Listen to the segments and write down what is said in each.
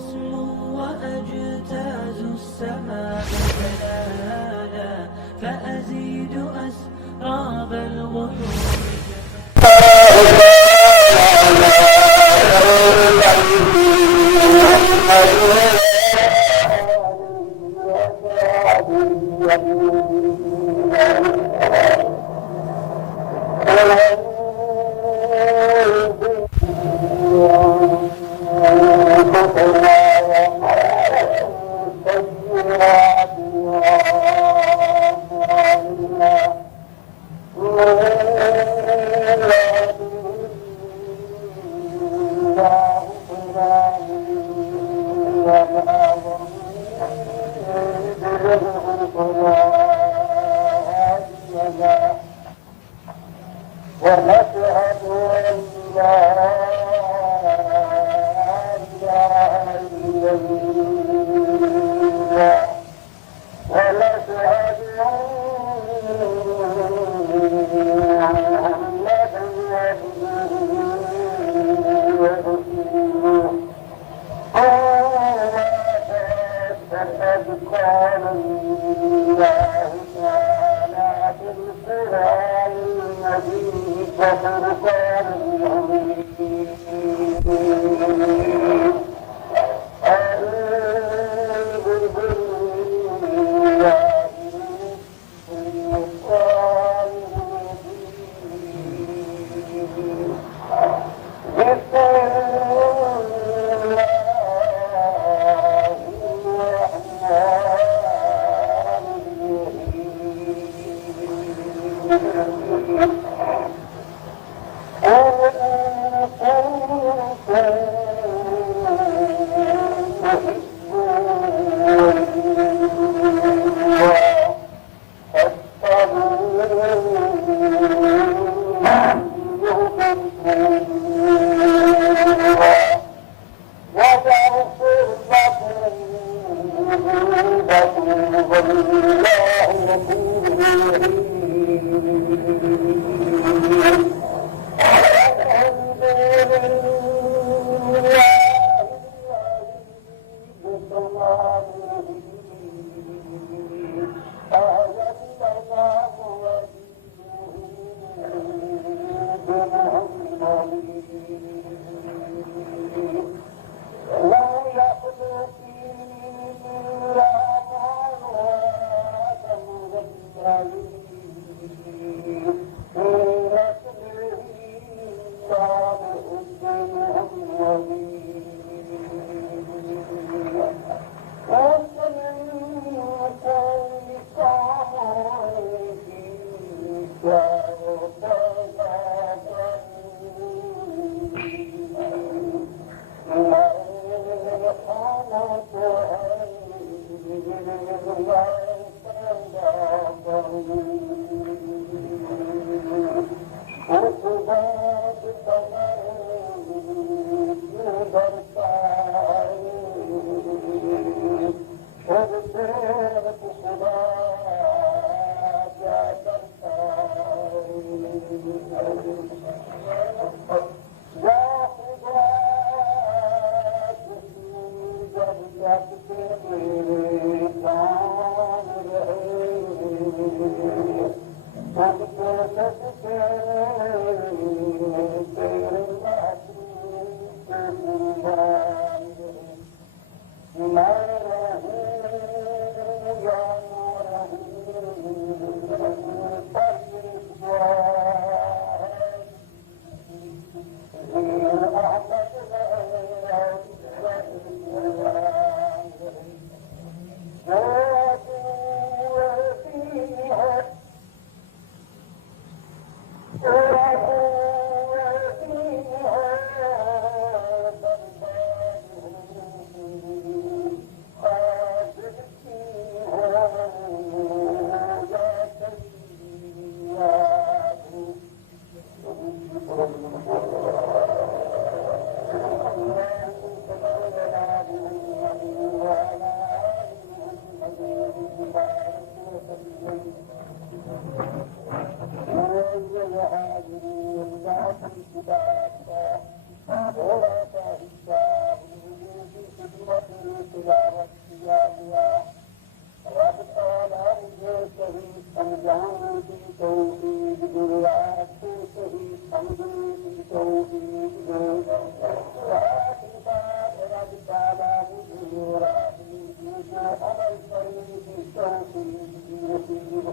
أسمو وأجتاز السماء جلالا فأزيد أسراب الغيوم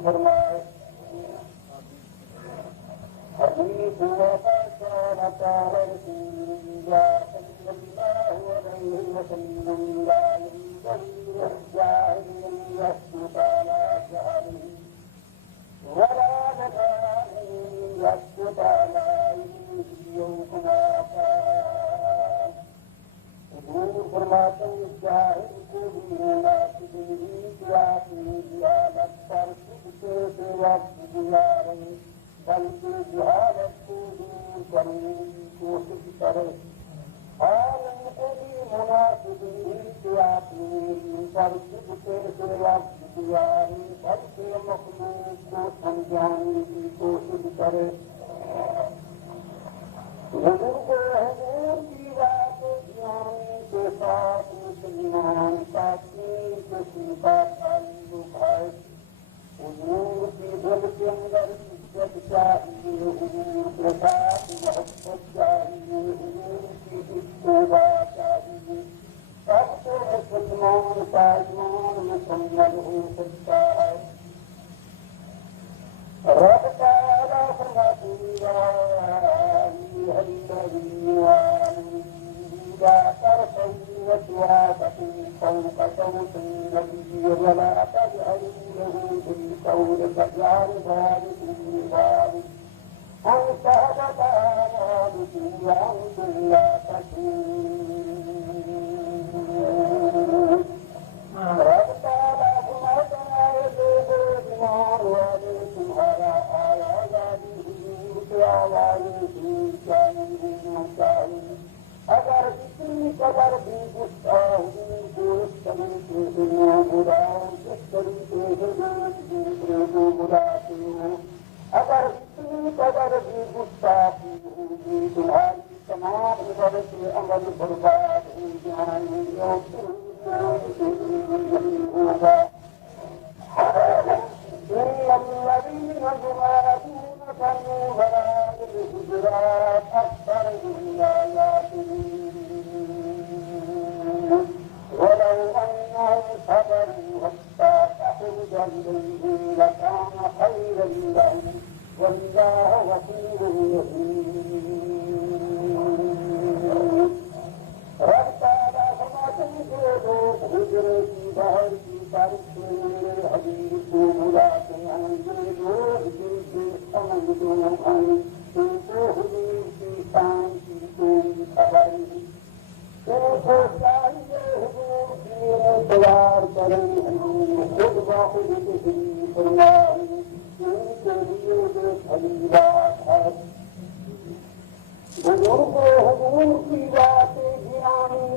फरमाए हदीस वफ़ाशान ताला रसूलुल्लाह सल्लल्लाहु अलैहि वसल्लम ला यंबग़ी लिल-जाहिल यस्कुत अला जहलिhi वला लदान यस्कुत अला इल्मिhi कमा क़ाल। हुजूर फरमाते हैं जाहिल को भी मुनाफिक नहीं अपनी जिहालत पर खुद से वक्त गुजारे बल्कि जिहालत को दूर करने की कोशिश करे और उनको भी मुनाफिक नहीं अपनी पर खुद से वक्त गुजारे बल्कि मखलूक को समझाने की कोशिश करे। बुजुर्ग हुजूर की बात ज्ञानी के साथ मुसलमान का किस्म का ताल्लुक है। हुजूर की दिल के अंदर इज्जत चाहिए, हुजूर के साथ मोहब्बत चाहिए, हुजूर की इत्तिबा चाहिए, तब तो मुसलमान का ईमान मुकम्मल हो सकता है। रब ताला फरमाते हैं لا ترفعوا أصواتكم فوق صوت النبي ولا تجهروا له بالقول كجهر بعضكم لبعض أن تهبط أعمالكم وأنتم لا تشعرون। رب تعالى फरमाता है लोगों ईमान वाले तुम्हारा आवाज़ की आवाज़ें सुनना चाहिए। अगर इतनी कदर भी गुस्ताखी को इस तरीके से न बुलाओ जिस तरीके से दूसरे को बुलाते हो, अगर इतनी कदर भी गुस्ताखी होगी तुम्हारी तमाम इबादत के अमल बर्बाद हो जाएंगे और नहीं होगा। الذين ينادونك من وراء الحجرات أكثرهم لا يعقلون ولو أنهم صبروا حتى تخرج إليهم لكان خيرا لهم والله غفور رحيم। रब ताला फरमाते हैं जो लोग हुजरे की बाहर की तारीफ में मेरे हबीब को बुलाते हैं, ये लोग दिल से समझ दो हैं, उनको हुजूर की शान की कोई खबर नहीं। उनको चाहिए हुजूर की इंतजार करें, खुद बाखुद तशरीफ फरमाएं, उनके लिए जो खलीबात है। बुजुर्ग हुजूर की बातें गिरानी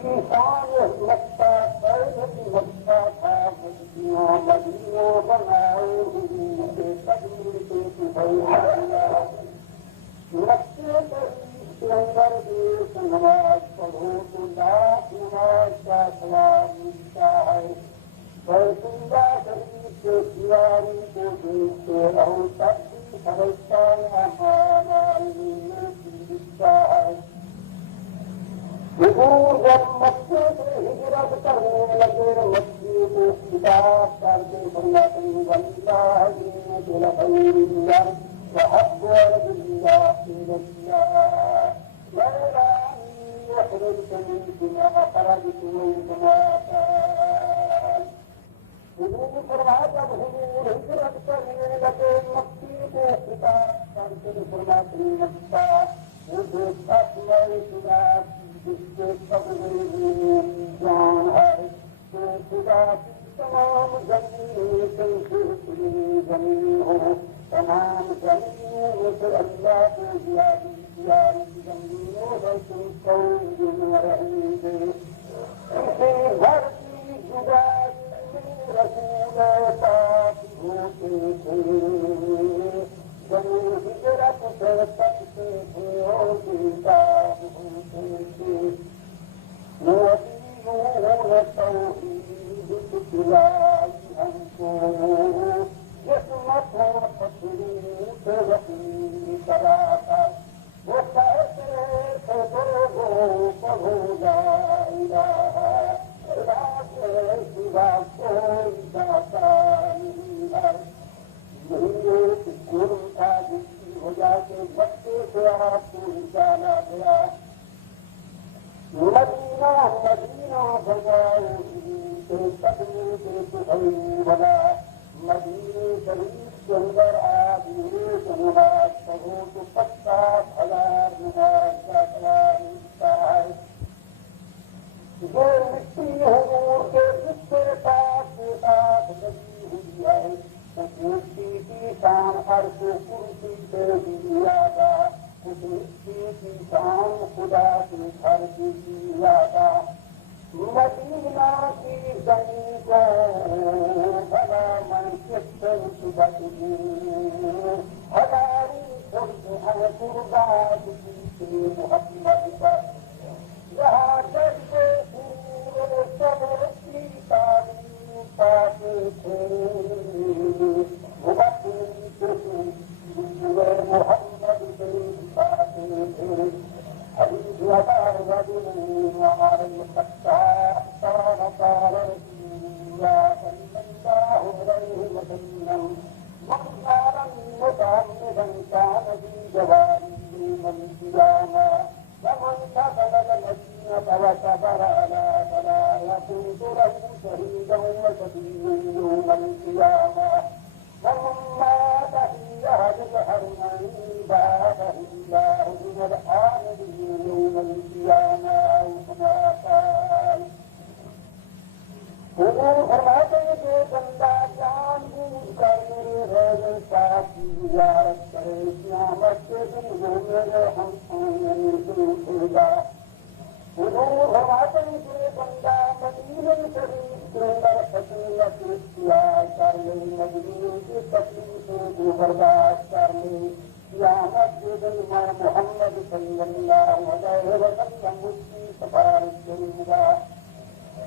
इंसान लगता लगता था बस्तियां बदलियां बनाए हुजूर के कदम पे नक्शे शरीफ के अंदर एक नमाज पढ़ो तो लाख नमाज का सवाब मिलता है। बैतुल्लाह शरीफ के दीवारी को देखते रहो तब भी फरिश्ता हुजूर जब मक्के से हिजरत करने लगे मक्के को किताब करके फरमाते हैं वल्लाह इन्नका लखैरुल्लाह वहब्बुर बिल्लाह लौला यखरुजक मिनकुमा खरजतु कमा काल। हुजूर फरमाते जब हुजूर हिजरत करने लगे मक्के को किताब करके फरमाते हैं मक्का वो देखता खुदा जिसके कब्र में जान है तो खुदा की तमाम जमीन हो तमाम जमीनों में से अल्लाह को जियादी जमीनों में तुम कौन न रहेंगे। इसी घर की जुदाई रसूल पाक होते थे जब हिजरत से सकते थे और किताब होते थे नबीयों तौहीद सिखलाई हमको किस्मत तशरीफ वही कराता वो कहते थे लोगों पढ़ो ला इलाहा इल्लल्लाह के सिवा कोई दाता नहीं है। बना मदीने शरीफ के अंदर आदमी नमाज पढ़ो तो 50,000 नमाज का सवाब मिलता है। जो मिट्टी हुजूर के जिसके साथ लगी हुई है उस मिट्टी की शान अर्श कुर्सी से भी ज्यादा, उस मिट्टी की शान खुदा के घर की ज्यादा। मदीना की जमीन को भला मैं किससे बदलूं, हमारी खुद है गुरबाज की मोहम्मद पर, यहाँ जैसे पूरे सबकी तारीफ पाते थे मोहम्मद से पाते थे। हदीस लगा रजूल हमारे सत्ता तार या सल्लल्लाहु अलैहि वसल्लम मक़दारन मुतामिदन कान भी जवानी मन कियामा वमन सदल मदीना व सबर अला बला यकुन lahu शहीदन व शहीदन यौमल कियामा वमन मात फी अहदिल हरमैन बादहु अल्लाहु मिनल आमिलीन यौमल कियामा कमा क़ाल। हुजूर फरमाते हैं कि बंदा जानबूझकर मेरे रोज़े पाक की ज़ियारत करे, क़यामत के दिन वो मेरे हम सामने से उठेगा। हुजूर फरमाते हैं कि बंदा मदीने शरीफ के अंदर फजीलत इख्तियार कर ले, मदीने की तकलीफों को बर्दाश्त कर ले, क़यामत के दिन मैं मोहम्मद सल्लल्लाहु अलैहि वसल्लम उसकी सिफारिश करूंगा।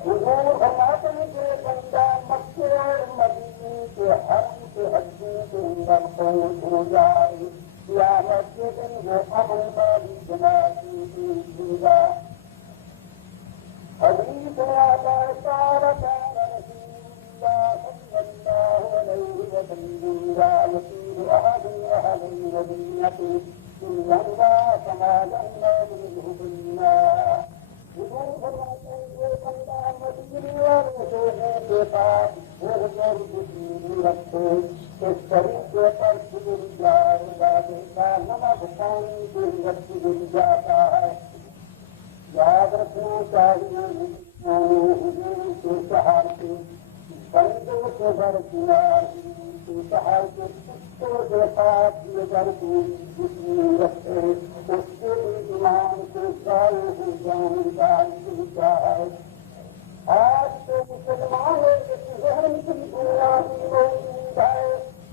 हुजूर फरमाते हैं कि बंदा मक्के और मदीने के हरम के हज्जों के अंदर पहुंच हो जाए, क़यामत के दिन वो अमन वाली जमात देगा। हदीस में आता है क़ाल रसूलुल्लाह सल्लल्लाहु अलैहि वसल्लम ला यसीरु अहदुन अहल मदीनति इल्ला कमा जन्ना मिनहु बिन्ना। हुजूर फरमाते हैं कि बंदा मदीने वाले लोगों के पास घुर गुजरी रखे, इस तरीके पर गुजर जाएगा जैसा नमक पानी के अंदर गुजर जाता है। याद रखना चाहिए हुजूर के शहर के बंदों के दरकिनार के शहर के कुत्तों के साथ नजर को जिसमें रखे उसके ईमान को गाय हो जाने का तरीका है। आज तो मुसलमानों के जहन की बुनियादी मौजूद है।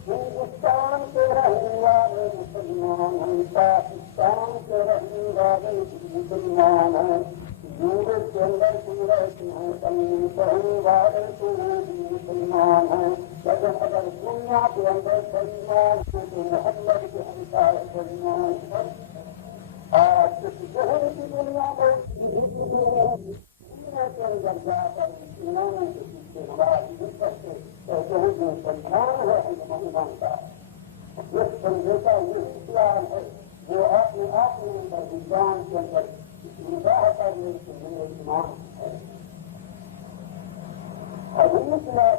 हिंदुस्तान के रहने वाले मुसलमान हैं, पाकिस्तान के रहने वाले मुसलमान हैं, यूरोप के अंदर भी रहते हैं, कहीं कहने वाले तो भी मुसलमान हैं। लेकिन अगर दुनिया के अंदर सलमान तो मोहम्मद के अनुसार सलमान आज जहन की दुनिया में के अंदर जाकर इन्होंने के बाद सकते जो सलमान है मुसलमान का जिस बंदे का ये इस्लाम है वो अपने आप में अंदर विज्ञान के अंदर निगाह करने के लिए ईमान है। हदीस में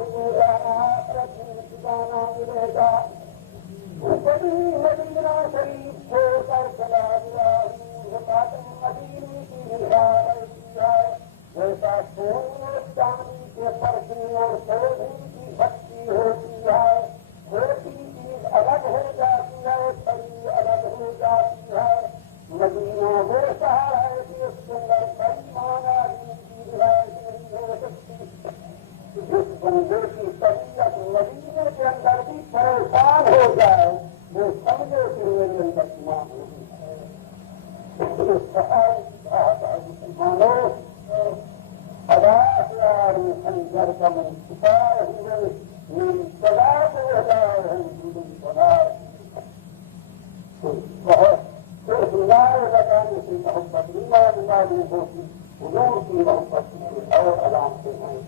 मिलेगा, आखिरत में ठिकाना मिलेगा। कभी मदीना शरीफ छोड़कर चला गया मदीने की निगाह रहती है, जैसा सोने चांदी के पर्दे और सोने की भक्ति होती है। छोटी चीज अलग हो जाती है, बड़ी अलग हो जाती है। मदीना वो शहर है कि उसके अंदर बड़ी माना की रिवायत नहीं हो सकती। जिस बंदे की तबीयत मदीने के अंदर भी परेशान हो जाए, वो समझो कि मेरे अंदर ईमान नहीं है। मानो अदार अंदर का मन छुपा हुए मेरी सदा को बहुत लाल लगाने से मोहब्बत नहीं होती, हुजूर की मोहब्बत में और अलामते हैं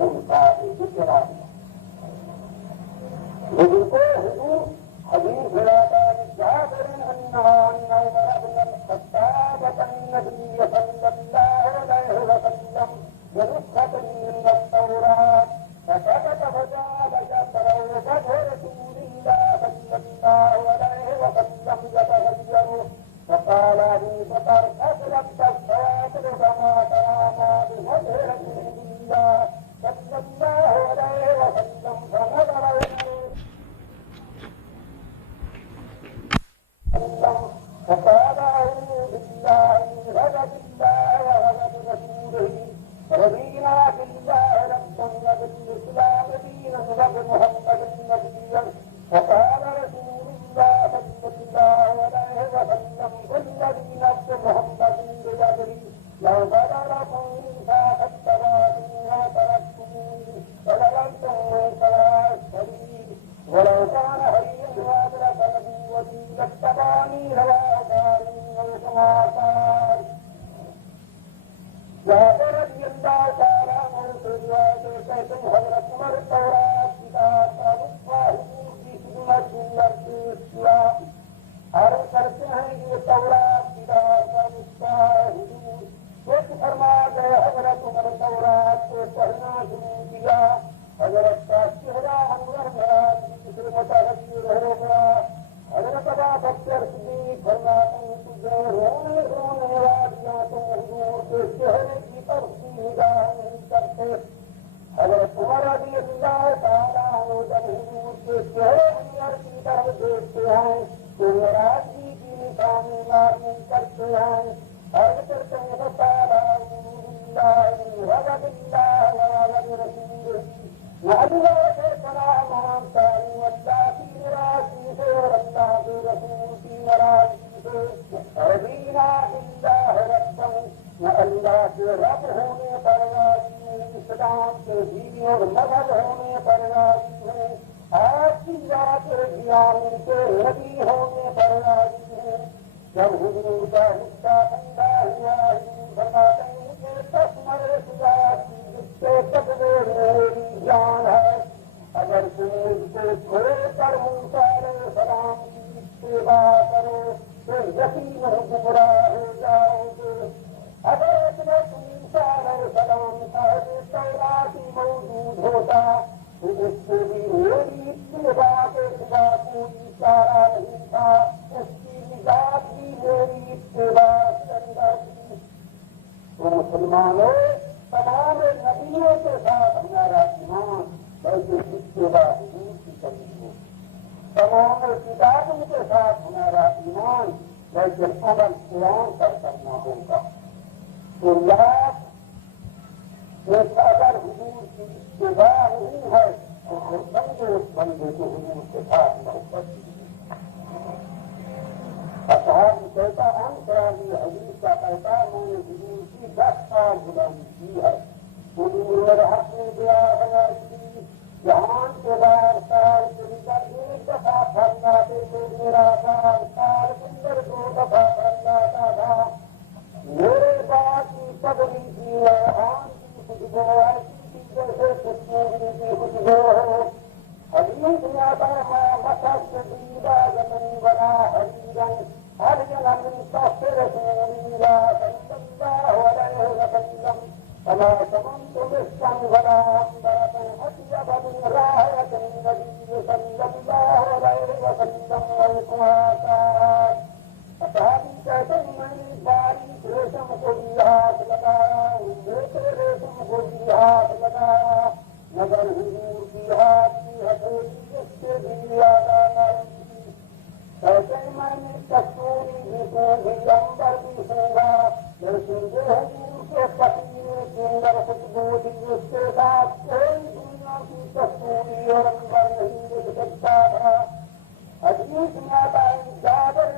उनका जिक्र को हुजूर हदीस मिलाता क्या करें मुसलमानों तमाम नबियों के साथ हमारा ईमान बल्कि इत्तिबा हुजूर की करनी हो। तमाम किताबों के साथ हमारा ईमान बल्कि अमल कुरान पर करना होगा। तो लाख अगर हुजूर की इत्तिबा नहीं है तो बंदे उस बंदे को हुजूर के साथ मोहब्बत कहता अंतराली हदीस का कहता मैंने हुजूर की 10 साल गुलामी की है। हुजूर मेरे हाथ में दिया बना की जहान के बाद साल के भीतर एक दफा फरमाते थे मेरा साल अंदर 2 दफा फरमाता था। मेरे बाद की पगड़ी की आम की खुशबू ऐसी जैसे खुशबू की खुशबू हो। हदीस में आता है मसद दीदा जमीन बना हरीरन हर जन्म तस्वीर रसूलिल्लाह सल्लल्लाहु अलैहि वसल्लम कमा तमम तुम संगला من راية النبي صلى الله عليه وسلم والقرآن فهذه من باري رسم كلها لنا رسم كلها لنا نظر حضور فيها في حقيقة الدنيا ऐसे मैंने कस्तूरी भी अंबर भी होगा लेकिन हजूर के पसीने के अंदर खुशबू थी उसके साथ कोई दुनिया की कस्तूरी और अंबर नहीं मिल सकता था हदीस में आता है जाबर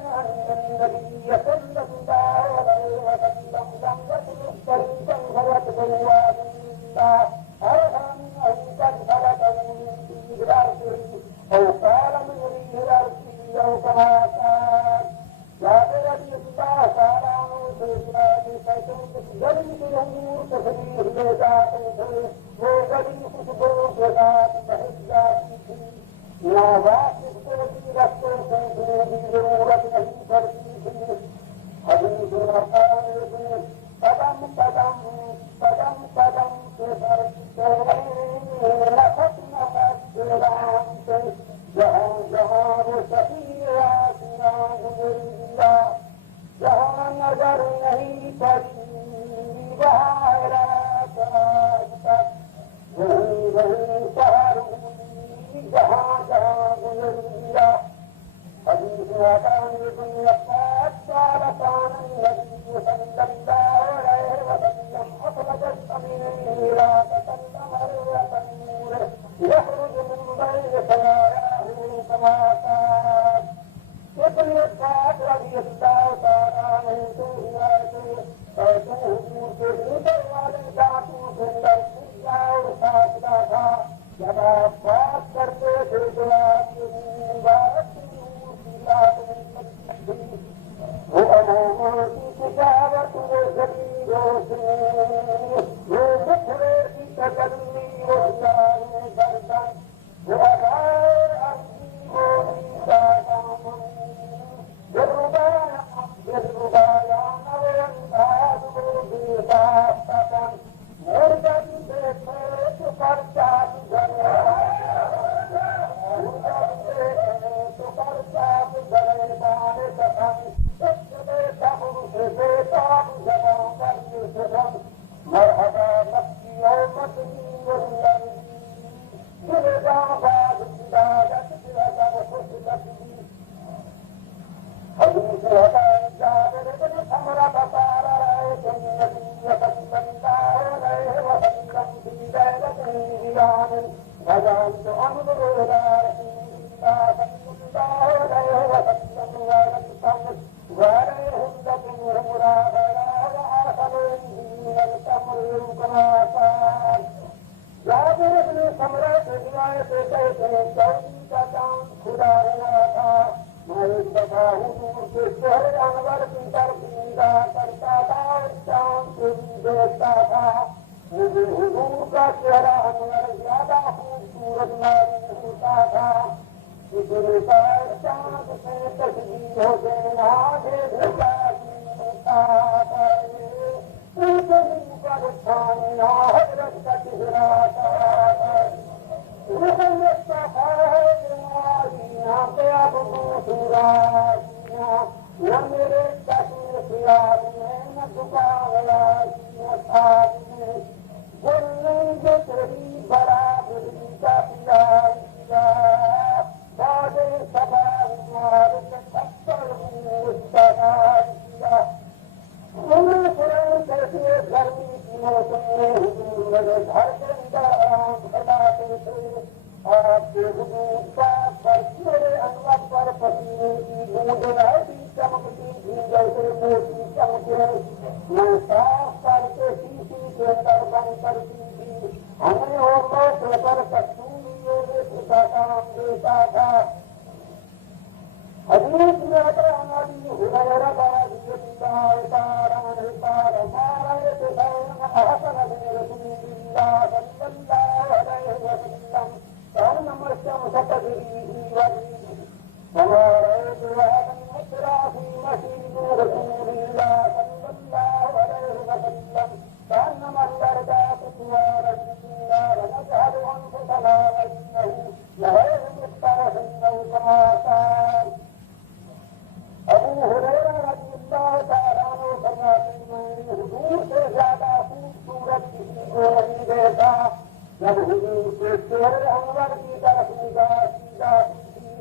नबी सल्लल्लाहु अलैहि वसल्लम जंगत मुस्तरीकन भरत गवा हर हम अहिकत भरत इजरार और काल में इजरार يوم كان جابر رضي الله تعالى عنه في فيتم جلد الأمور تسبيح لذات वो कभी खुशबू के साथ बहस जाती थी नावास की रस्तों से दूरी जरूरत नहीं पड़ती थी हदीस में कदम कदम कदम कदम के बढ़ते लखत नमक के राम से जहाँ जहाँ वो सफीरा गुजरिया जहाँ नजर नहीं पड़ी वहाँ रात तक वहीं वहीं शहर जहाँ जहाँ गुजरिया हदीस आता है दुनिया पाँच साल कान नबी सल्लल्लाहु अलैहि वसल्लम अफलत अमीन ला तकल्लम व तनूर यखरुज मिन बैन सयायाहु कमा कान इब्न अब्बास रज़ी अल्लाह तआला अन्हु ऐसे हुजूर के नीचे वाले दांतों के अंदर पूजा और फासला था जब आप बात करते थे तो आपकी मुबारक वो अमोमों की किताबत वो जमीरों से वो मुखरे की तजल्ली वो जाने गर्दन वो अगार अर्जी वो नीसा दामन दिलरुबाया नवे अंदाज वो बेसाब तकन मुर्दन देखे तो करता जानवर की तरफ निगाह की जाती थी।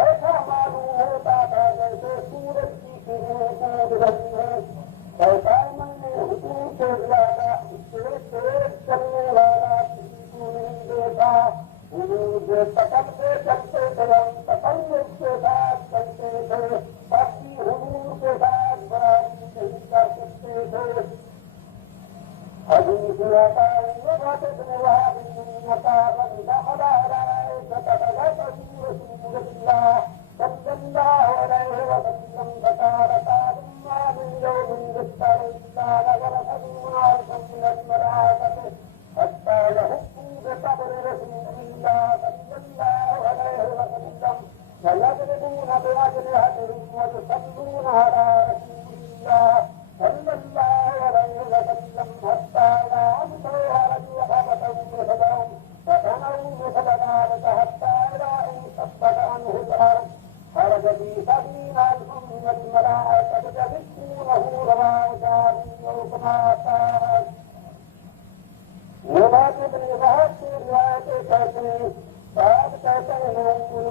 ऐसा मालूम होता था जैसे सूरज की किरणें कूद रही है। शैतान ने हुजूर से ज्यादा तेज चलने वाला किसी को नहीं देखा। हुजूर जो तकल पे चलते थे हम तकल्लुफ के साथ चलते थे, तब भी हुजूर के साथ बराबरी नहीं कर सकते थे। हदीस में आता है वक़त निवाब मकाबन दखल अलैहि फतबत रसूलुल्लाह सल्लल्लाहु अलैहि वसल्लम बकारता बिमा min yawmin yustarilla वरफदूना min al-malaikati hatta yahubbu bi sabri rasulillah sallallahu alaihi वसल्लम ويضربون بأجنحتهم ويصلون على رسولillah sallallahu alaihi वसल्लम حتى لا أمسوا على رقبتهم مثلهم فبنوا مثل ذلك حتى إذا انصفت عنه الأرض خرج في 70,000 من الملائكة يذكرونه رواه البخاري كما قال. मुबाद इब्न वहाब की रिवायत कहते हैं साहब कहते हैं उन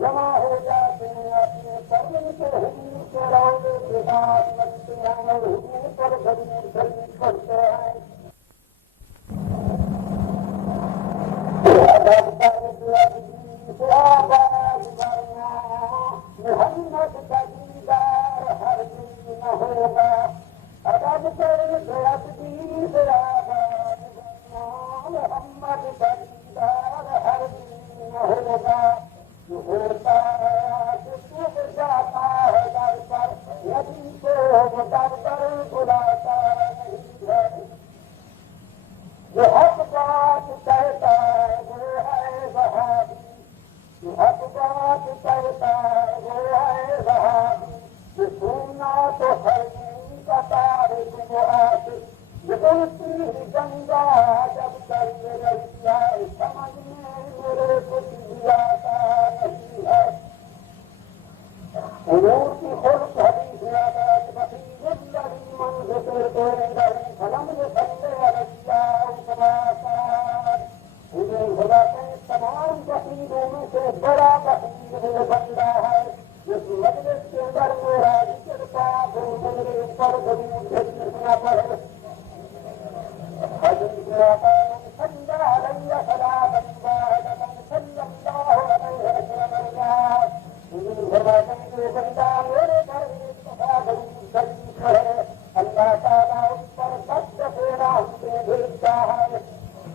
जमा हो जाते हैं अपने कर्म के हुजूर के रौदे के बाद लगते हैं और हुजूर पर जरूर जल्दी करते हैं। मोहम्मद का दीदार हर दिन न होगा। अदब कर बेअदबी आबाद मोहम्मद का दीदार हर दिन न होगा। जो होता है चुप जाता है दर पर, यदि को दर पर बुलाता नहीं है। जो हक बात कहता है वो है वहाबी, जो हक बात कहता है वो है वहाबी। जो सुनना तो खरीद का तारीख वो आशिक, जो बोलती गंगा जब कर रही है समझ में मेरे कुछ भी आता नहीं है। हुजूर की खुल्क हदीस याद बसीरुल्लाही मंज़िल तोरी फलम सल्ले अलैहि वसल्लम। हुजूर खुदा के तमाम बसीरों में से बड़ा बसीर बंदा है जिस मजलिस के अंदर मेरा जिक्र का मेरे ऊपर जरूर भेजने सुना पड़े। हदीस में आता है सल्ला अलैहि सलातन वाहिदतन सल्लल्लाहु अलैहि वसल्लम। हुजूर फरमाते हैं कि बंदा मेरे पर एक दफा जरूर शरीक है, अल्लाह ताला उस पर 10 दफे रास्ते भेजता है।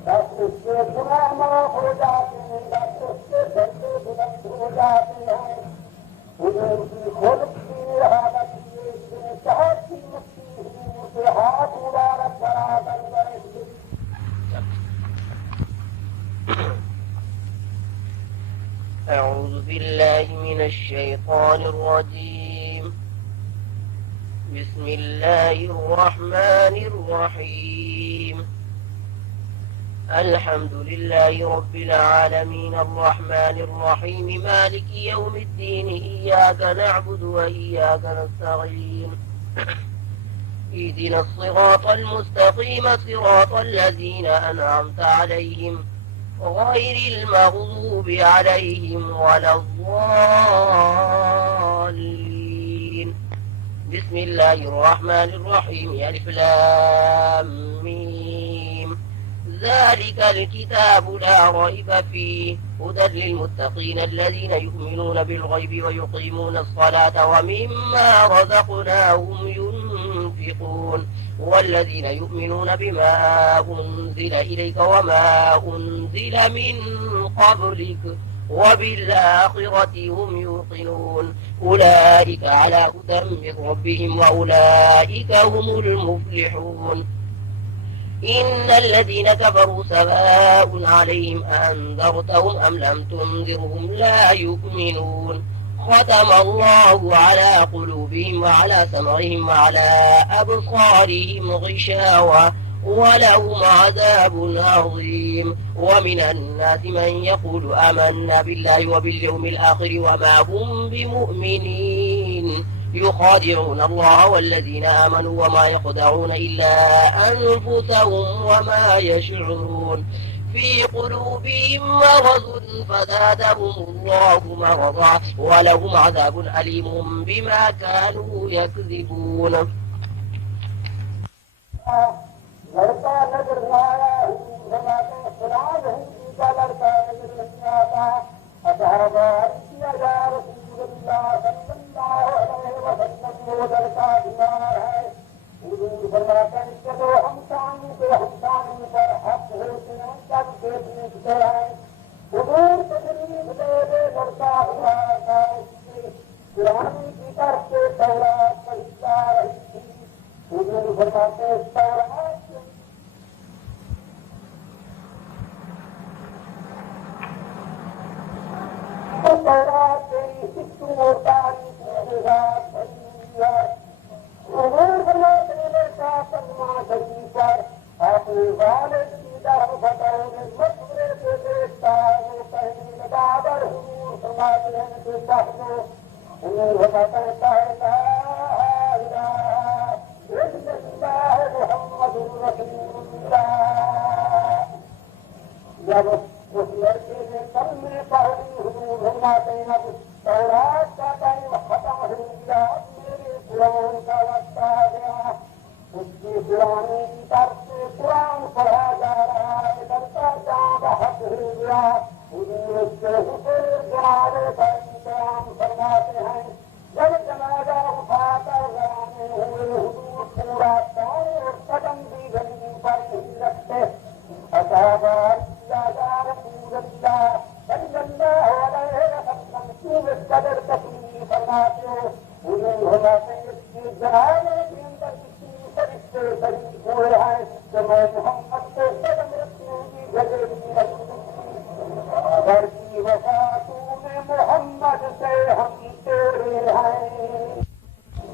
10 उसके गुनाह माफ हो जाते हैं, 10 उसके दर्जे बुलंद हो जाते हैं। हुजूर की खुल्क की हालत ये चाहत की मुक्ति हुजूर के हाथ मुबारक बराबर करेंगे। أعوذ بالله من الشيطان الرجيم. بسم الله الرحمن الرحيم. الحمد لله رب العالمين الرحمن الرحيم مالك يوم الدين إياك نعبد وإياك نستعين. اهدنا الصراط المستقيم صراط الذين أنعمت عليهم غير المغضوب عليهم ولا الضالين. بسم الله الرحمن الرحيم. ألف لام ميم. ذلك الكتاب لا ريب فيه هدى للمتقين الذين يؤمنون بالغيب ويقيمون الصلاة ومما رزقناهم ينفقون والذين يؤمنون بما أنزل إليك وما أنزل من قبلك وبالآخرة هم يوقنون أولئك على هدى من ربهم وأولئك هم المفلحون. إن الذين كفروا سواء عليهم أنذرتهم أم لم تنذرهم لا يؤمنون. ختم الله على قلوبهم وعلى سمعهم وعلى أبصارهم غشاوة ولهم عذاب عظيم. ومن الناس من يقول آمنا بالله وباليوم الآخر وما هم بمؤمنين يخادعون الله والذين آمنوا وما يخدعون إلا أنفسهم وما يشعرون. في قلوبهم مرض فزادهم الله مرضا ولهم عذاب أليم بما كانوا يكذبون. लड़का नजर न आया कुरान हिंदी का लड़का नजर नहीं आता किया जा वो लड़का बीमार है चलो हम कानून पे हम कानून पर हक होते हैं सब देखते हैं हुजूर तकलीफ दे दे लड़का बीमार था पुरानी की तरफ से दौरा कहता रही थी हुजूर फरमाते तेरी सिद्धू और तारीफ मेरे साथ पर अपने वालिद की तरफ बताओगे मशवरे से देखता है वो कहने लगा अगर हुजूर फरमाते हैं कि कह दो हुजूर कहता है मुहम्मदुर रसूलुल्लाह। जब उस लड़के ने कलमे पढ़ी हुजूर फरमाते हैं अब तौरात का टाइम खत्म हो गया मेरे कुरान का वक्त आ गया उसकी पुरानी की तरफ से कुरान पढ़ा जा रहा है लड़का जहाँ बहक हो गया हुजूर उसके हुजूर जनाजे का इंतजाम फरमाते हैं जब जनाजा उठाकर रवाने हुए हुजूर पूरा पाँव और कदम भी जमीन पर नहीं रखते कदर तकलीफ फरमाते हो हुजूर फरमाते हैं इसकी जनाजे के अंदर फरिश्ते शरीक हुए हैं कि मैं मोहम्मद को कदम रखने की जगह नहीं रखूं अगर की वफा तूने मोहम्मद से हम तेरे हैं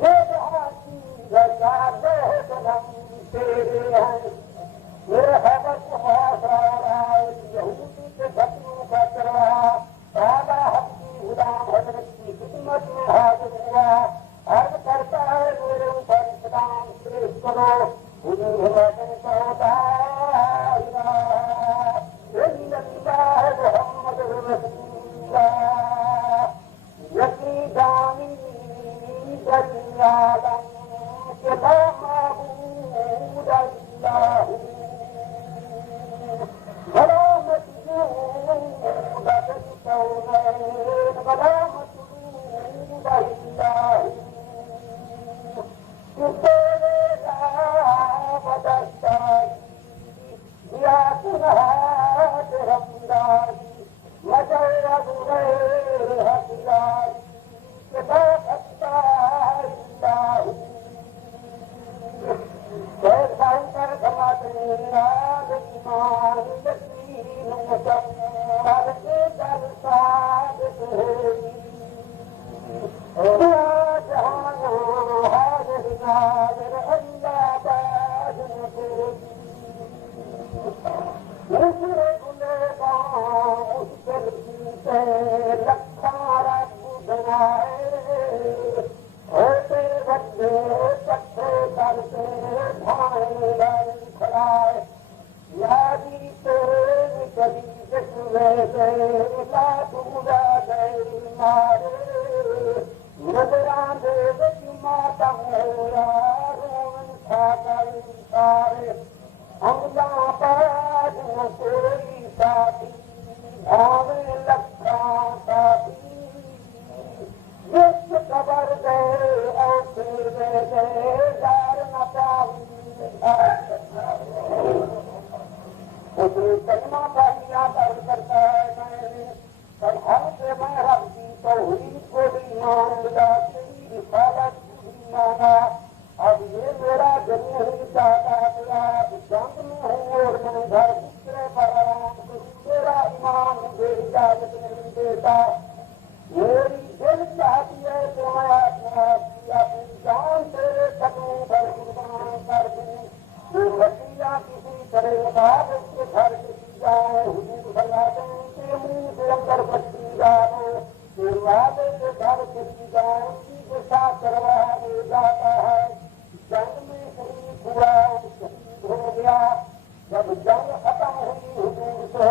ये बहाती सरकार हम तेरे हैं मेरे खबर को मुहासरा रहा है यहूदी के बच्चों का चरवा आला हफ्ती गुलाम हजरत की खिदमत में हाजिर हुआ अर्ज करता है मेरे ऊपर इस्लाम पेश करो हुजूर कहता मोहम्मद रसूलुल्लाह यकीदानी दरियालम के ला माबूद अल्लाह मलामत जब जंग खत्म हुई हुजूर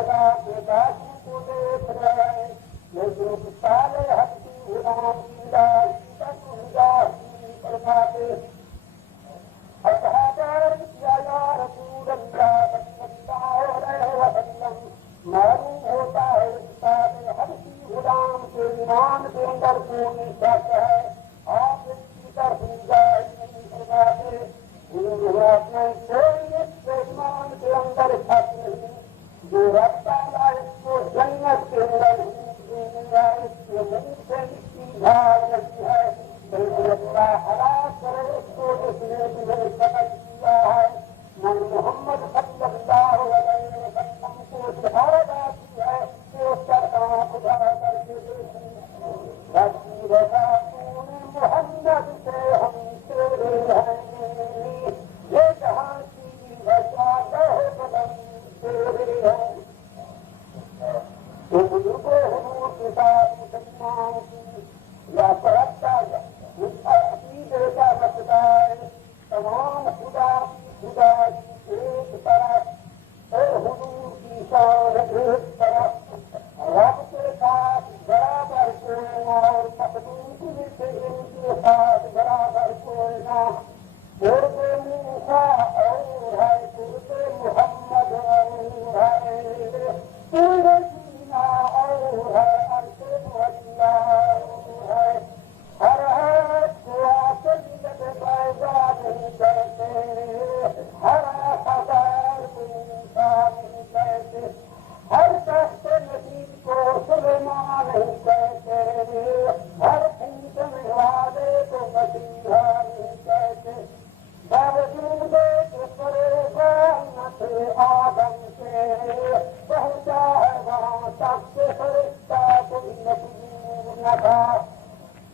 मालूम होता है हर की गुलाम के ईमान के अंदर कोई शक है। आप इसकी तरफ निगाह नहीं लगाते, अपने कोई इसके ईमान के अंदर शक नहीं। जो रब ताला इसको जन्नत के अंदर इसके मुंह से इसकी झाड़ लगी है, अल्लाह हलाक करे उसको जिसने तुम्हें कतल किया है। मोहम्मद सल्लल्लाहु अलैहि वसल्लम को शहादत आती है कि उसका आंख उठा करके देखी, मोहम्मद से हम तेरे हैं, ये जहां की वजह कदम तेरे हैं। तो बुजुर्गों हुजूर के साथ मुसलमान की या परस्ता अकीदे का मसला है। तमाम खुदा एक तरफ और हुजूर की शान एक तरफ, रब के साथ बराबर कोई और मखलूक से इनके साथ बराबर कोई ना। उर्दे मूसा और है, उर्दे मोहम्मद और है, पूरे सीना और है, अर्शे मुअल्ला और है। हर हाथ को आकर पैदा नहीं करते, हर आसादार को इंसान नहीं कहते, हर तख्त नसीब को सुलेमान नहीं कहते, हर पूजन वाले को मसीहा नहीं कहते। बावजूद परेशान थे आदम से पहुंचा है वहां तक से फरिश्ता कोई मजबूर न था।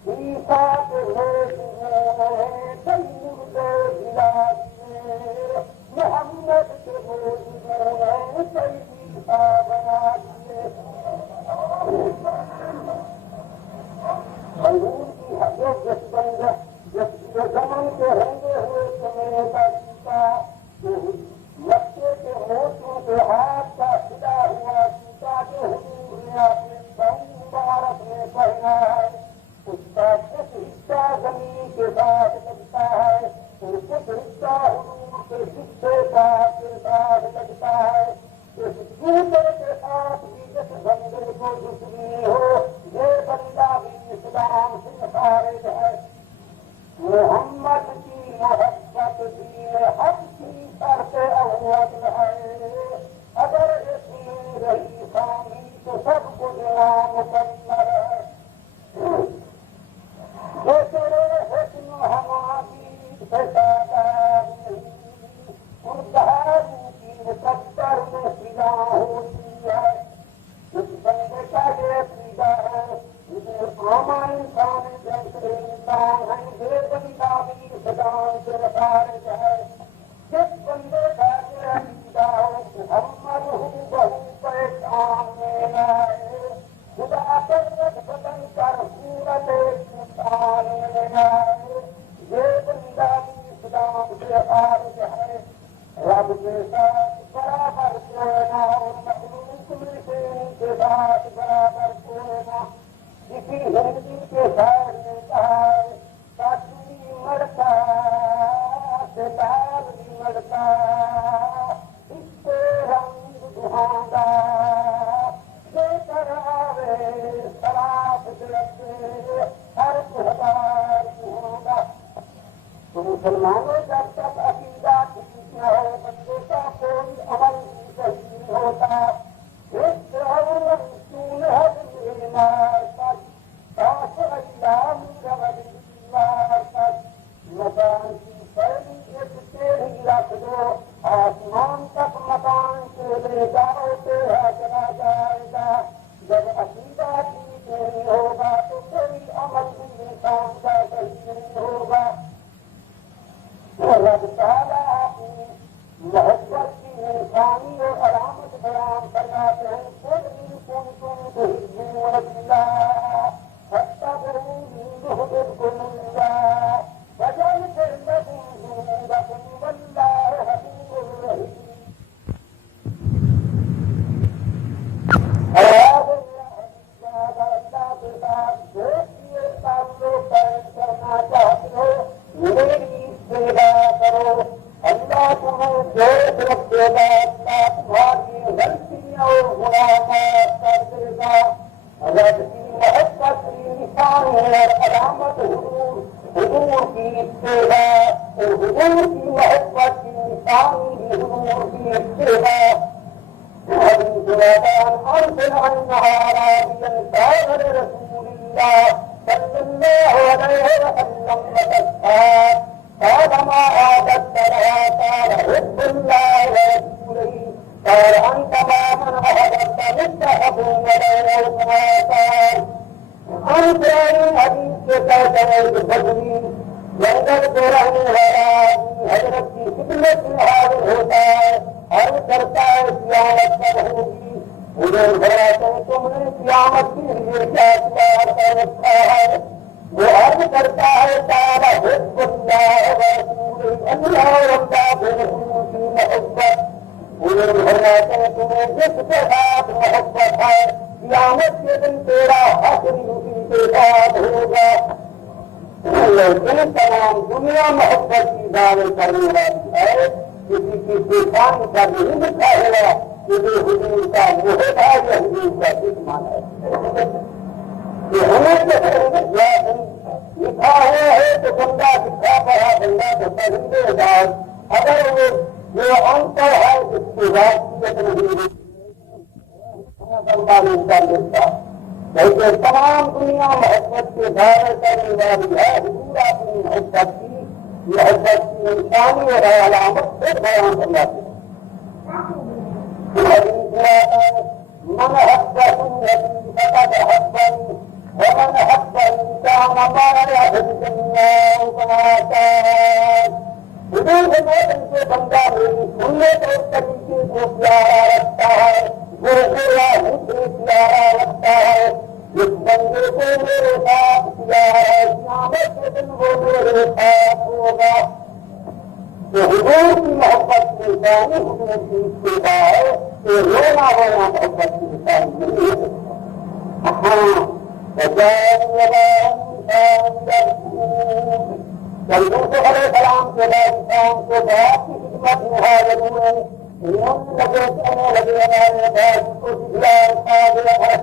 ईसा के मुर्दे गिरा दिए, मोहम्मद के बोझ कई ईसा बना दिए। हजूर की हजरत जिस जमन के होंगे हुए समय का टीका, मक्के के मोतियों के हाथ का सिला हुआ टीका जो हुजूर ने अपने पाँव मुबारक में पहना है, उसका कुछ हिस्सा जमीन के साथ लगता है और कुछ हिस्सा हुजूर के शिक्षे के साथ लगता है। इस जूते के साथ भी जिस बंदे को दुश्मनी हो, ये बंदा भी इस्लाम से खारिज है। मोहम्मद की मोहब्बत दीन हक की शर्त अव्वल है। अगर इसमें रही खामी तो सब कुछ मुकम्मल है। जो तेरे हुस्न हमारी फसादार नहीं, उन बहारों की मुकद्दर में फिदा होती है। इस बंदे का ये फिदा है, आमा इंसान जैसे इंसान है, ये बंदा भी सदान से खारिज है। जिस बंदे का ये फिदा हो, मोहम्मद हूँ बहु पहचान में आए, खुदा पर बदन कर सूरत इंसान में आए, ये बंदा भी सदान से खारिज है। रब के साथ बराबर कोई ना और मखलूक में से उनके साथ बराबर कोई ना। किसी हिंदी के शायर ने कहा है, काशी मरता लाल भी मरता, इससे रंग दुहांगा, लेकर आवे शराब जलते हर खुदार दुहांगा। तो मुसलमानों जब तक अकीदा ठीक न हो, बंदे का कोई अमल सही नहीं होता। एक मकान की पहली एक टेढ़ी रख दो, आसमान तक मकान के ले जाओ तेरा चला जाएगा। जब अकीदा ठीक नहीं होगा तो कोई अमल भी इंसान का सही नहीं होगा। रब ताला अपनी मोहब्बत की इंसानी और अलामत बयान करवाते हैं। खुद भी कुंतुम तुहिब्बून अल्लाह फत्तबिऊनी युहबिबकुमुल्लाह वयग़फिर लकुम ज़ुनूबकुम वल्लाहु गफ़ूरुर रहीम। अल्लाह के साथ दोस्ती ताल्लुक़ कायम करना चाहते हो, मेरी सेवा करो। अल्लाह तुम्हें जो रखेगा, अल्लाह तुम्हारी गलतियां और कर देगा। रब की मोहब्बत की निशानी है अलामत हुजूर की इत्तेबा, और हुजूर की मोहब्बत की निशानी भी हुजूर की इत्तेबा। أرسل عنها راضيا كان رسول الله صلى الله عليه وسلم وتسعى قال ما عادت لها قال حب الله ورسوله قال أنت ما من أحببت مثله ولو كما قال أنت الحديث كتاب البدري لقد قرأني حضرت کی خدمت میں حاضر ہوتا ہے، عرض کرتا ہے قیامت کب ہوگی؟ حضور فرماتے ہیں تم نے قیامت کے لیے کیا تیار کر رکھا ہے؟ وہ عرض کرتا ہے تعالی حب اللہ ورسولہ، اللہ اور اللہ کے رسول کی محبت۔ حضور فرماتے ہیں تمہیں جس کے ساتھ محبت ہے قیامت کے دن تیرا حشر اسی کے ساتھ ہوگا۔ لیکن تمام دنیا محبت کی دعوے کرنے والی ہے، کسی کی پہچان کا نہیں لکھا ہے کہ یہ حضور کا محب ہے یا حضور کا دشمن ہے۔ یہ ہمیں لکھا ہوا ہے تو بندہ لکھا پڑا بندہ تو پہنچے گا، اگر وہ جو انتر ہے اس کی واقعیت نہیں بندہ نہیں کر دیتا۔ بلکہ تمام دنیا محبت کے دعوے کرنے والی ہے، حضور اپنی محبت کی نشانی اور علامت سے بیان کرواتے ہیں۔ من حبه النبي فقد حبني ومن حبني كان معي في الدنيا كما كان۔ حضور فرماتے ہیں بندہ میری سنت اور طریقے کو پیارا رکھتا ہے، وہ میرا حکم پیارا رکھتا ہے۔ جس بندے کو میرے ساتھ کیا ہے قیامت کے دن وہ میرے ساتھ ہوگا۔ تو حضور کی محبت کی نشانی حضور کی اتباع ہے، کہ رونا رونا محبت کی نشانی نہیں ہے۔ جب یوسف علیہ السلام کے بعد انسان کو بہت کی خدمت میں حاضر ہوئے، انہوں نے کہنے لگے ہمارے بہت کو سکھلایا کھا گیا ہے،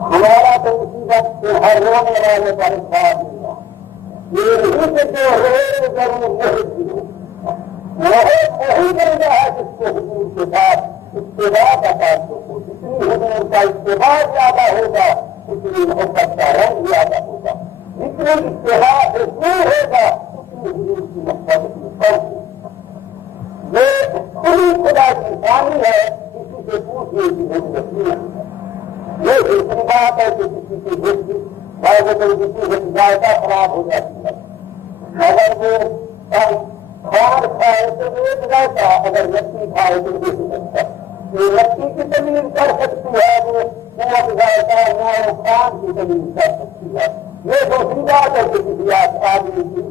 ہمارا تو مصیبت سے ہر رونے والے پر اخبار ملا۔ یہ نہیں کہ جو روئے ضرور محب ہو، محب وہی بن رہا ہے جس کو حضور کے ساتھ اتباع کا تعلق ہو۔ جتنی حضور کا اتباع زیادہ ہوگا اتنی محبت کا رنگ زیادہ ہوگا، جتنی اتباع سے دور ہوگا اتنی حضور کی محبت میں فرق ہوگا۔ یہ خود خدا کی نشانی ہے، کسی سے پوچھنے کی ضرورت نہیں ہے۔ یہ دوسری بات ہے کہ کسی کی کسی ذائقہ خراب ہو جاتی ہے، اگر وہ کھار کھائے تو ایک ذائقہ، اگر لکڑی کھائے تو ایک ذائقہ۔ یہ لکڑی کی تمیز کر سکتی ہے، وہ ایک ذائقہ نہ وہ کھان کی تمیز کر سکتی ہے۔ یہ دوسری بات ہے کہ کسی آدمی کی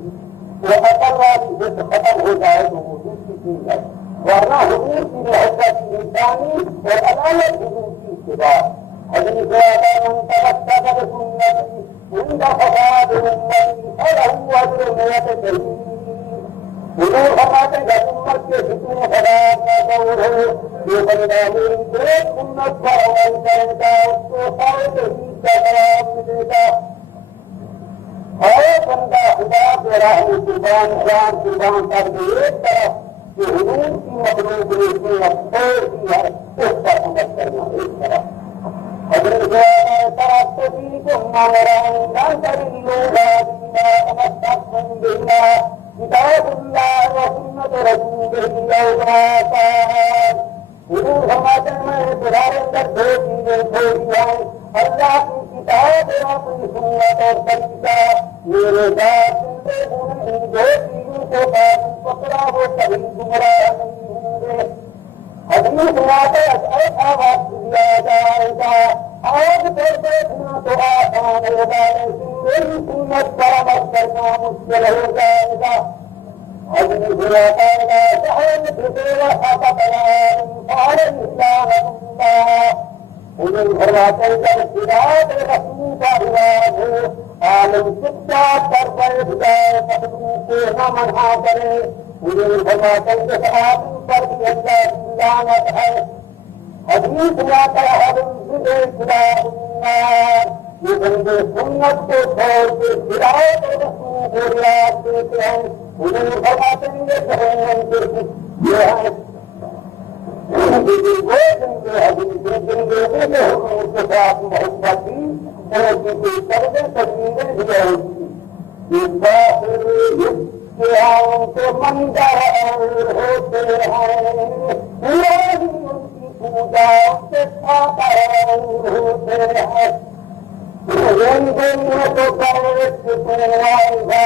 وہ اثر والی جس ختم ہو جائے تو وہ دوسری چیز ہے، ورنہ حضور کی محبت کی نشانی اور علامت حضور کی اتباع۔ حدیث من تمسك بسنتي عند فساد امتي فله اجر 100 شهيد۔ حضور فرماتے ہیں جب امت کے فتنے فساد کا دور ہو، یہ بندہ میری ایک سنت پر عمل کرے گا اس کو 100 شہید کا ثواب ملے گا۔ اور بندہ خدا کے راہ میں قربان کر کے ایک طرف کہ حضور کی مخلوق نے اتنی افسوس کی ہے اس پر عمل کرنا ایک طرف۔ حضرت تركتكم امرا لن تضلوا بما تمسكتم بهما كتاب الله وسنة رسوله يوم القيامة۔ حضور فرماتے ہیں میں تمہارے اندر دو چیزیں چھوڑی ہیں، اللہ کی کتاب اور اپنی سنت اور طریقہ۔ میرے ساتھ چلتے ہوئے ان دو چیزوں کو پکڑا وہ کبھی گمراہ نہیں ہوں گے۔ حدیث فرماتے ہیں ایسا وقت دیا جائے گا آج پر دیکھنا تو آسان ہوگا لیکن میری سنت پر عمل کرنا مشکل ہو جائے گا۔ حدیث فرماتا ہے شہر بھٹیرا خاطہ بیان سارے اسلام اللہ۔ حضور فرماتے ہیں جب خداوت رسول کا علاج ہو عالم چپچا کر بیٹھ جائے مخلوق کو نہ منع کرے۔ حضور فرماتے ہیں کہ آدمی پر بھی اللہ کی لعنت ہے۔ हदीस लाता हर ये बंदे सुन्नत को छोड़ के हिदायत और रसूल को याद देते हैं, उन्हें फरमाते हैं ये है उसके साथ मोहब्बत की कोई सर्वे तस्वीरें भी होती के मंदिर होते हैं, उनकी पूजा से होते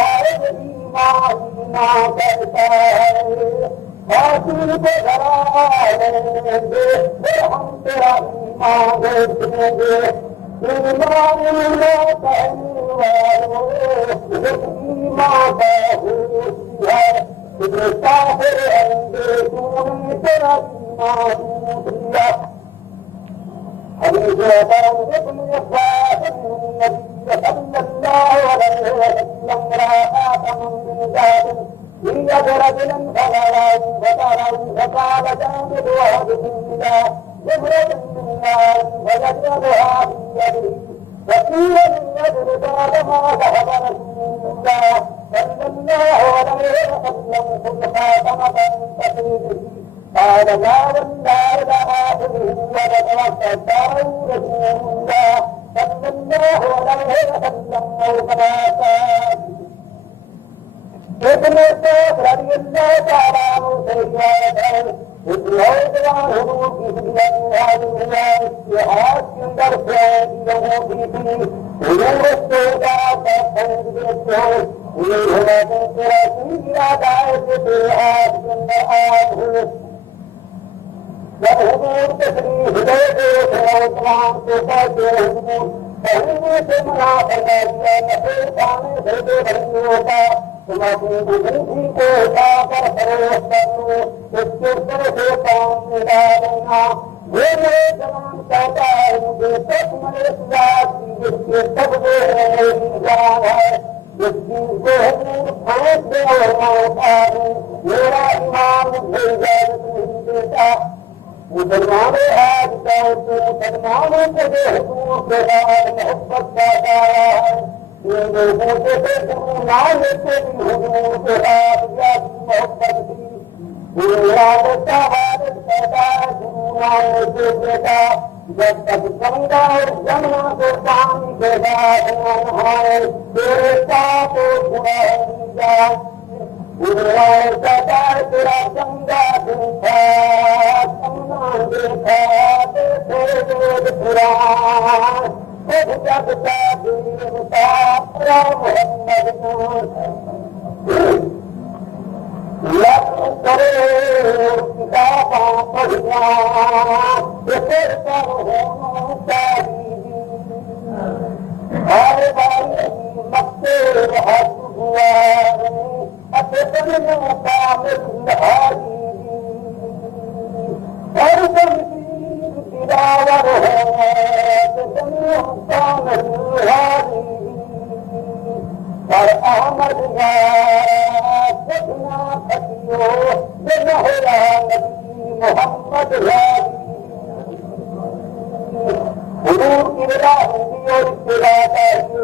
हैं। तो करता है हासिल को धरा लेंगे, हम तेरा ईमान देखेंगे। ईमान में कहने वालों ईमान का होशियार काफिर अंधे तूने तेरा ईमान दिया। हमें رجلا فغراه فقراه فقال جامد وهدهم إلى زمرة من نار فجذبها في يده وقيل من يده بعد ما ذهب رسول الله صلى الله عليه وسلم كل خاتمة تقيده قال لا والله لآخره وتوفته رسول الله صلى الله عليه وسلم وكما قال इतने तो रज़ियल्लाहु ताला से रिवायत है इस नौजवान हुजूर की खिदमत में हाजिर हुआ। इसके हाथ के अंदर लोगों की थी हुजूर से जाकर खरीद देते हो उन्हें घुमाते तेरा सीधा दाए से तेरे हाथ के अंदर आग हो। जब हुजूर तशरीफ ले गए नौजवान को कहते हुजूर पहले से मना करना दिया नफे खाने से दे नहीं होता, तुम अपनी बुजुर्गी को उठाकर फरोख्त कर लो, इसके ऊपर से काम मिला देना। वो मेरे जवान कहता है मुझे तक मेरे जात की जिसके सब मेरी जान है, जिस चीज को हुजूर फेंक दे और मैं उतारूं, मेरा ईमान मुझे इजाजत नहीं देता। मुसलमानों आज कहते मुसलमानों को जो हुजूर के साथ मोहब्बत करता है ये लोगों को गुरु ना लेते भी हुजूर के साथ ज्यादा मोहब्बत थी। गुरुआ बेटा वारिस पैदा गुरु ना लेते बेटा जब तक गंगा और जमुना को पानी के साथ न नहाए तेरे साथ बुरा नहीं जाए। गुरुआ बेटा तेरा गंगा देखा जमुना देखा देखे वेद पुराण जग का देवता मोहम्मद लग करे किताबां पढ़िया फिर पर होना चाहिए हर बारी मक्के हक हुआ अपने कामिल हारी हर तमसीर दिलावर है और अहमद सपना फतियो नबी मोहम्मद हुजूर की रजा होगी और इत्तिबा चाहिए।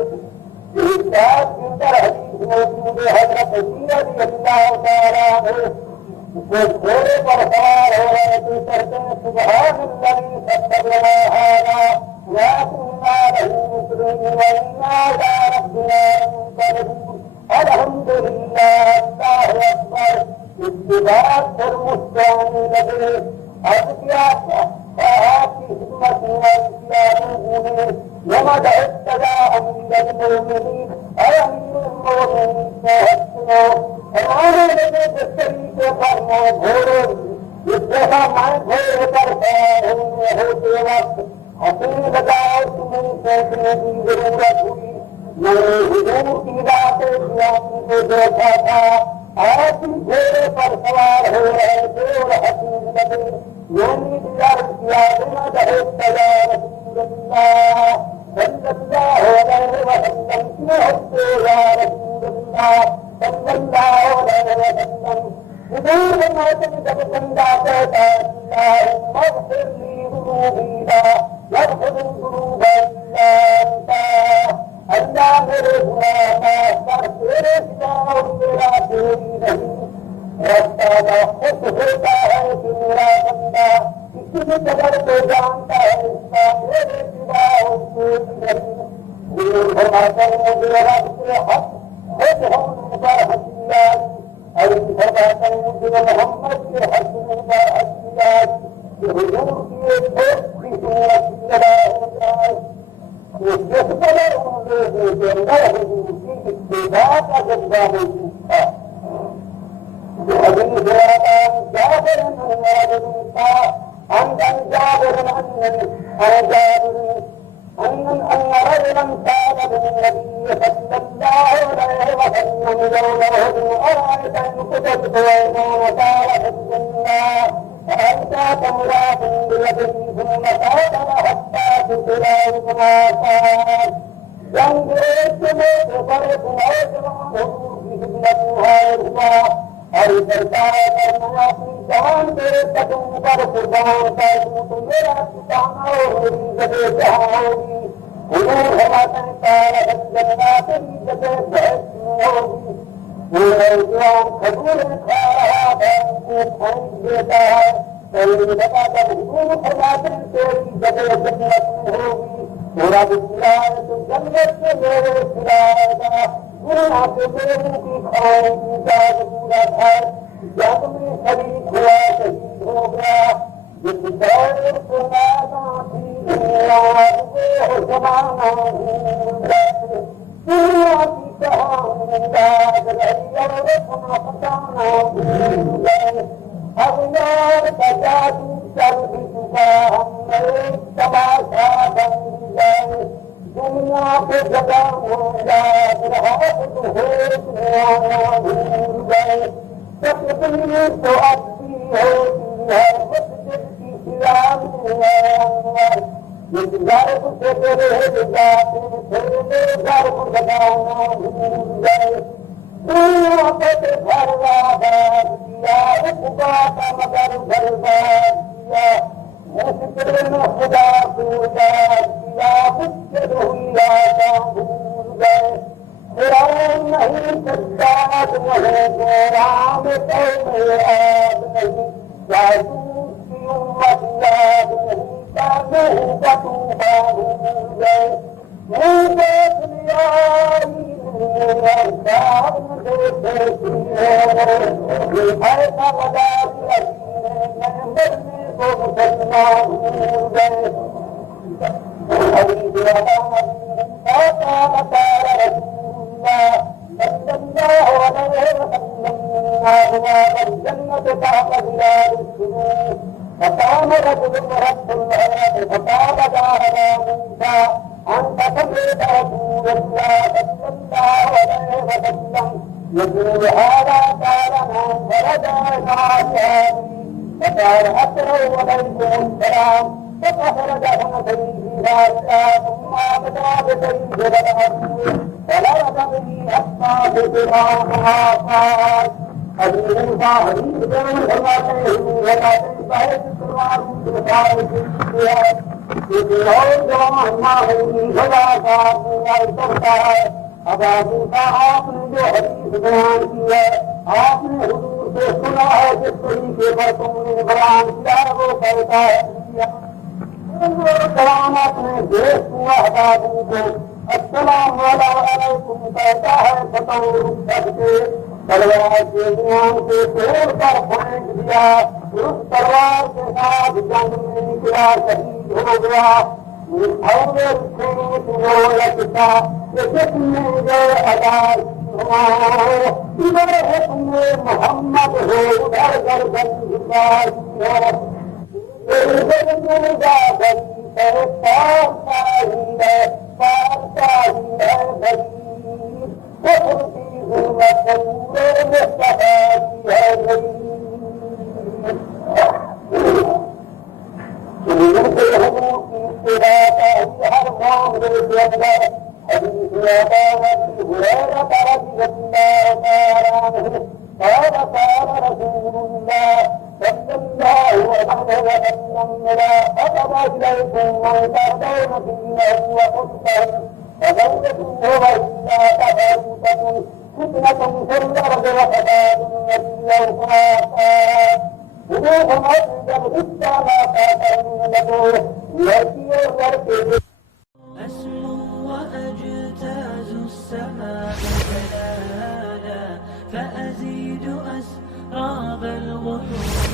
इस बात के अंदर हदीस मौजूद है हज़रत अली रज़ियल्लाहु तआला अन्हु वो घोड़े पर सवार हो रहे थे कहते हैं सुब्हानल्लाज़ी सब्बहना हाज़ा ला कुन्ना लहू मुक़रिनीन व इन्ना इला रब्बिना मुनक़लिबून अल्हम्दुलिल्लाह अल्लाहु अकबर। इसके बाद फिर मुस्कुराने लगे। अब क्या आपकी हिम्मत किया लोगों ने नमद इत्तजा अमीरुल मोमिनीन अमीरुल मोमिनीन को हमारे लगे जिस तरीके पर मैं घोड़े जिस जगह मैं घोड़े पर सवार होते वक्त हंसी लगाओ तुम्हें फेंकने की जरूरत हुई। मैंने हुजूर की रातें इस्लामी को देखा था आप घोड़े पर सवार हो रहे थे और हंसी लगे। मैंने दियार किया नमद इत्तजा रसूलुल्लाह सल्लल्लाहु अलैहि वसल्लम की हस्ते या रसूलुल्लाह सल्लल्लाहु अलैहि वसल्लम हुजूर ने मौत जब बंदा कहता अल्लाहुम्मा इग़फिरली मुबीना यग़फ़िरु ज़ुनूब इल्ला अंता अल्लाह मेरे गुनाह माफ़ कर तेरे सिवा और मेरा कोई नहीं। रब्बाना खुद होता है कि मेरा बंदा किसी कदर को जानता है इसका मेरे सिवा और कोई नहीं। गुरु फरमाते हैं मुझे रब के हक खुद होने पर हंसिया अली फरमाते हैं मुझे मोहम्मद के हंसने पर हंसिया कि हुजूर की एक छोटी सी लड़ा हो जाए तो जिस कदर उनके अंदर हुजूर की इत्तिबा का जज्बा मौजूद था। حديث عن جابر بن عبد الله عن جابر أن رجلا قال للنبي صلى الله عليه وسلم يوم أحد أرأيت إن كتبت عينان قال في الجنة فأتاك امرأة بيده ثم قاتل حتى تطلع ما قال ينظر بفرق أجرعه بخدمتها الله और सरकार करना अपनी जान तेरे कदम पर कुर्बान कर दूं तो मेरा ठिकाना और मेरी जगह जहाँ होगी हुजूर फरमाते हैं तारा जन्नत तेरी जगह बैठनी होगी। वो जवान खजूर खा रहा था उनको फेंक देता है तो बताकर हुजूर फरमाते हैं तेरी जगह जन्नत में होगी। थोड़ा बुलाए तो जन्नत से मेरे खिलाएगा गुनाह के मेरे की खाए पूरा था जब में शरीक हुआ शहीद हो गया जिस दौर को नादा थी दुनिया वो जमाना भूल गए दुनिया की कहानी याद रही और अपना पताना भूल गए। अब यार का जादू चल भी चुका हम एक तमाशा बन गए दुनिया के जगह याद रहा तो भूल गए। तकदीर तो अच्छी होती है मस्जिद की सियार जिस घर से तेरे जाते थे घर को लगाना भूल गए। दुनिया को घर आबाद किया खुदा का मगर बर्बाद किया मुश्किल में खुदा को याद किया मुश्किल हुई आशा भूल गए। नहीं सकता तुम्हें राम तो में आग नहीं जासूस की उम्मत याद नहीं का नहीं का तूफा भूल गए। मुझे दुनिया ऐसा लगा मैं मरने को मुसलमान भूल गए। الجنة تحت ظلال السرور فقام رجل رب الله فقال يا موسى أنت سمعت رسول الله صلى الله عليه وسلم يقول هذا قال نعم فرجعنا أصحابي فقال أسروا عليكم السلام فخرج فنسيه ذلك ثم بدا بسيف الأرض فلرد به حتى بسرعها قال حديث حديث فرماتے ہیں بہت سلوار کرتا ہے۔ اب آپ نے جو حدیث بیان کی ہے آپ نے حضور سے سنا ہے جس طریقے پر تم نے بیان کیا وہ کہتا ہے کلام اپنے دیش کو احبابوں کو السلام علیکم کہتا ہے بطور رخصت کے تلوار کے نیام سے توڑ کر پھینک دیا اس تلوار کے ساتھ جنگ میں نکلا شہید ہو گیا۔ لگتا کہ جسم میں جو ادائی ادھر حکم محمد ہو ادھر گردن جھکائی صلى الله وسلم إلى أقرب إليكم وترضون دينه وخلقه وزوجته وإلا تفرقكم فتنة في الأرض وفساد يومها وجوه أجدر بالسماء فإنه يأتي ويرتد أسمو وأجتاز السماء جلالا فأزيد أسراب الغيوم